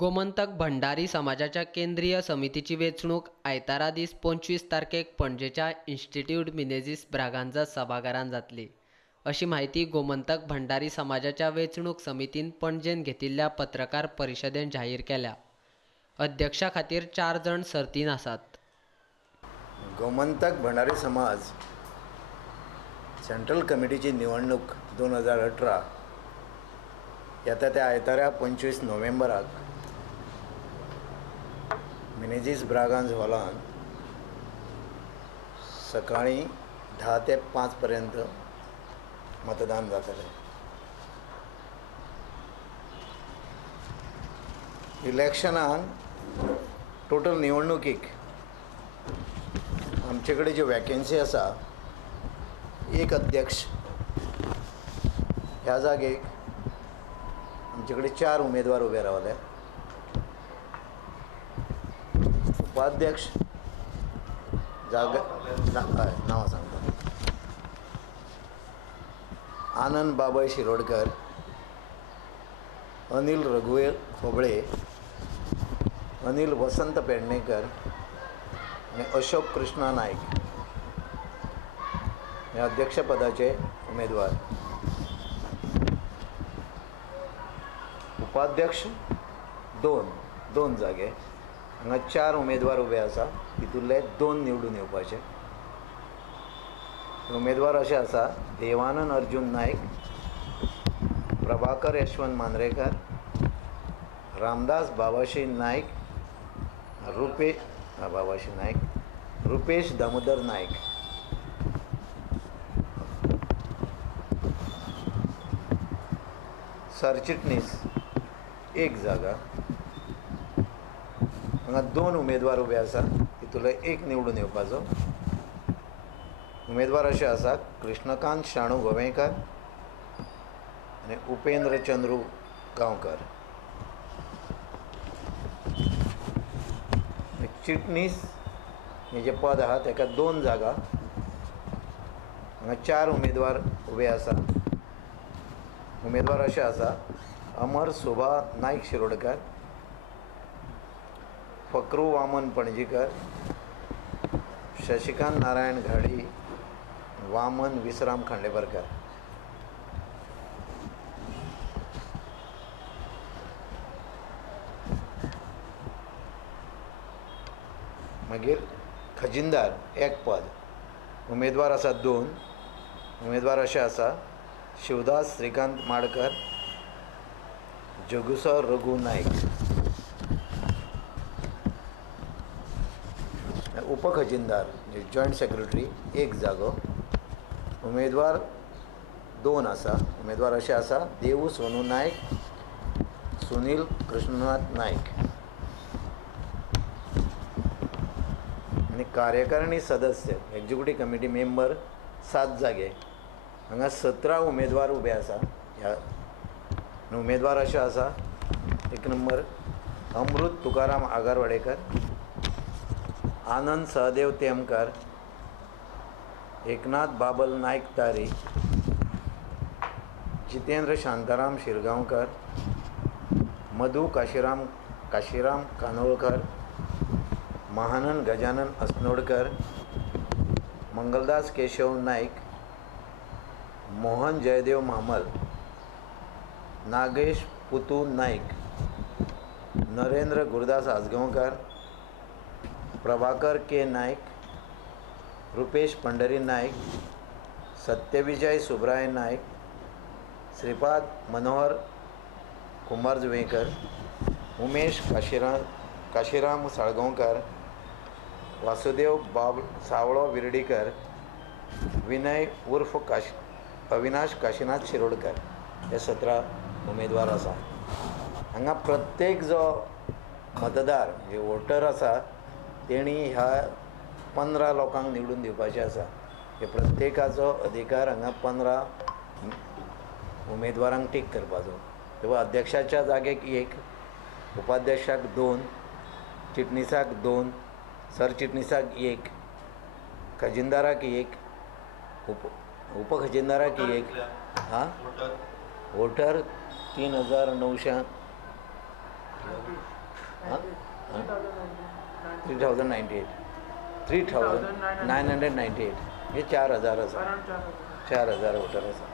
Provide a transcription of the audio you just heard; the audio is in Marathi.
गोमंतक भंडारी समाजाच्या केंद्रीय समितीची वेंचणूक आयतारा दीस 25 तारखेक पणजेच्या इन्स्टिट्यूट मिनेझिस ब्रागांझा सभाघरांत जातली, अशी माहिती गोमंतक भंडारी समाजाच्या वेंचणूक समितीन पणजेन घेतिल्ल्या पत्रकार परिशदेंत जाहीर केल्या. अध्यक्षा खातीर 4 जण सर्तीन आसात. गोमंतक भंडारी समाज सेंट्रल कमिटीची निवडणूक 2018 येता त्या आयतारा 25 नोव्हेंबराक मिनेझिस ब्रागांझ हॉलान सकाळी 10 ते 5 पर्यंत मतदान जातलें. इलेक्शनाक टोटल निवडणुकीक आमचे कडेन ज्यो वॅकन्सी आसा, एक अध्यक्ष ह्या जागेक आमचे कडेन 4 उमेदवार उबे रावले. उपाध्यक्ष नांव सांगता आनंद बाबय शिरोडकर, अनिल रघुवेल खोबळे, अनिल वसंत पेडणेकर आणि अशोक कृष्णा नायक हे अध्यक्षपदाचे उमेदवार. उपाध्यक्ष दोन जागे. हांगा 4 उमेदवार उबे आसा, तितूंतले 2 निवडून येवपाचे. उमेदवार अशे आसा: देवानंद अर्जुन नायक, प्रभाकर यशवंत मांद्रेकर, रामदास बाबाशी नायक, रुपेश दामोदर नायक. सरचिटणीस 1 जागा. हांगा 2 उमेदवार उबे आसा, तितूंतले 1 निवडून येवपाचो. उमेदवार अशे आसा: कृष्णकांत शाणू गोवेकर आनी उपेंद्र चंद्रू गांवकर. चिटणीस हे जे पद आहा ताका 2 जागा. हांगा 4 उमेदवार उबे आसा. उमेदवार अशे आसा: अमर सुभा नायक शिरोडकर, फक्रू वामन पणजीकर, शशिकांत नारायण घाडी, वामन विश्राम खांडेबरकर. मागीर खजिनदार 1 पद. उमेदवार आसा 2. उमेदवार अशे आसा: शिवदास श्रीकांत माडकर, जगुसर रघु नायक. उपखजिनदार म्हणजे जॉयंट सेक्रेटरी 1 जागो. उमेदवार 2 आसा. उमेदवार अशे आसा: देवू सोनू नायक, सुनील कृष्णनाथ नायक. आनी कार्यकारिणी सदस्य एक्झिक्युटीव कमिटी मेंबर 7 जागे. हांगा 17 उमेदवार उबे आसा. ह्या उमेदवार अशे आसा: 1 नंबर अमृत तुकाराम आगारवाडेकर, आनंद सहदेव तेमकार, एकनाथ बाबल नायक तारी, जितेंद्र शांताराम शिरगांवकर, मधु काशीराम कानोळकर, महानंद गजानन अस्नोडकर, मंगलदास केशव नायक, मोहन जयदेव मामल, नागेश पुतू नायक, नरेंद्र गुरुदास आजगांवकर, प्रभाकर के नायक, रुपेश पंढरी नायक, सत्यविजय सुब्राय नायक, श्रीपाद मनोहर कुंभारजुवेकर, उमेश काशीराम साळगांवकर, वासुदेव सावळो विर्डीकर, विनय उर्फ अविनाश काशीनाथ शिरोडकर. हे 17 उमेदवार आसा. हांगा प्रत्येक जो मतदार जे वोटर आसा तेणी ह्या 15 लोकांक निवडून दिवपाचे आसा. हे प्रत्येकाचो अधिकार हांगा 15 उमेदवारांक टीक करपाचो. तेव्हा अध्यक्षाच्या जागेक 1, उपाध्यक्षाक 2, चिटणीसाक 2, सरचिटणीसाक 1, खजिनदाराक 1, उपखजिनदाराक 1. वोटर 3900 3098 3998 हे 4000 आसा 4000 वोटर आसा